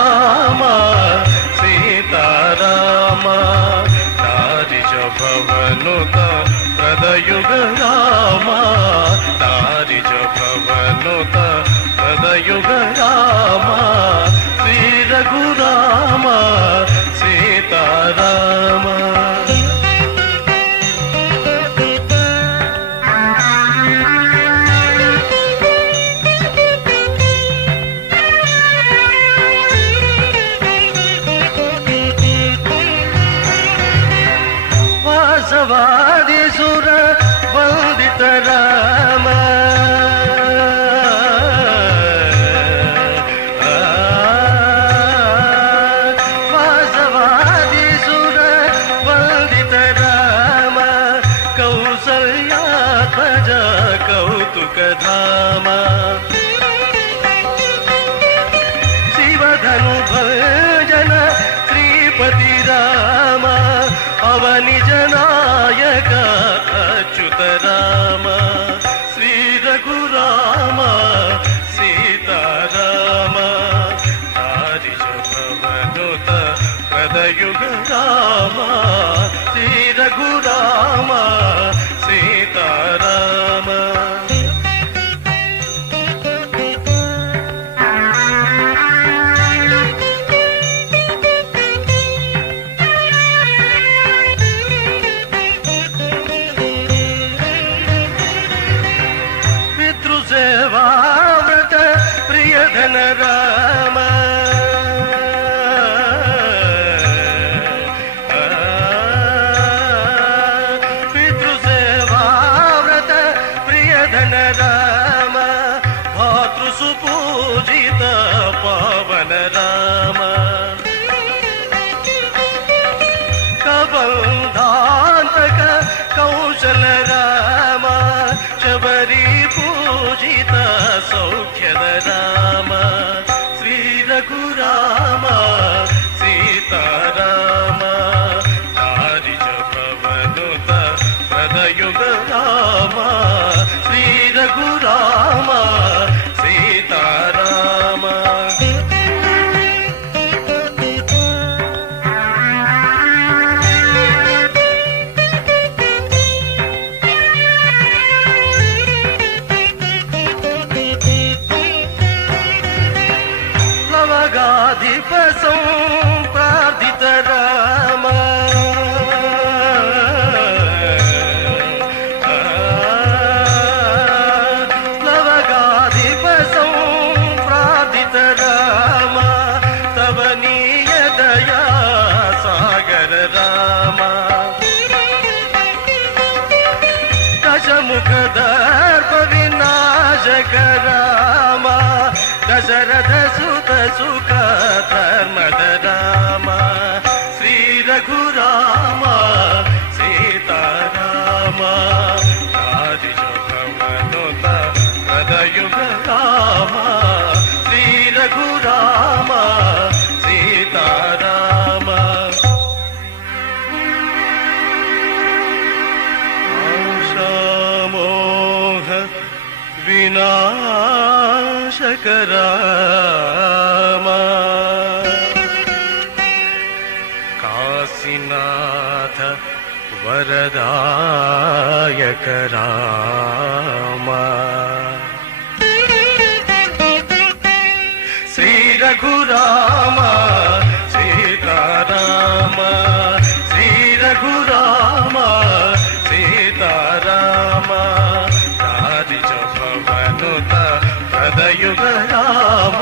రామ సీతారామ దారిజ భవనుత ప్రదయుగ రామ దారిజ భవనుత ప్రదయుగ రామ శ్రీ రఘురామ సీతారామ వాసవాదిసుర వందిత రామ వాసవాదిసుర వందిత రామ కౌసల్యాత్మజ కౌతుక ధామ శివధను భజన శ్రీపతి రామ అవని జనాయక అచ్యుత రామ శ్రీ రఘురామ సీతారామ హరిజ భవనుత ప్రదయుగ రామ శ్రీ రఘురామ సీతారామ సేవావ్రత ప్రియధన రామ పితృసేవావ్రత ప్రియధన రామ భాతృసుపూజిత పవన రామ కబంధాంతక కౌశల రామ శబరి పూజిత సౌఖ్యద రామ శ్రీ రఘురామ సీతారామ హరిజ భవనుత ప్రదయుగ రామ శ్రీ రఘురామ సీతారామ లవగాధిప సంప్రార్థిత రామ లవగాధిప సంప్రార్థిత రామ తవనీయ దయా సాగర రామ దశముఖ దర్ప వినాశక రామ దశరథ సుత సుఖ ధర్మద రామ శ్రీ రఘురామ సీతారామ హరిజ భవనుత ప్రదయుగ రామ శ్రీ రఘురామ సీతారామ ఆశామోహ వినాశక రామ కాశీనాథ వరదాయక రామ శ్రీ రఘురామ సీతారామ శ్రీ రఘురామ సీతారామ హరిజ భవనుత ప్రదయుగ రామ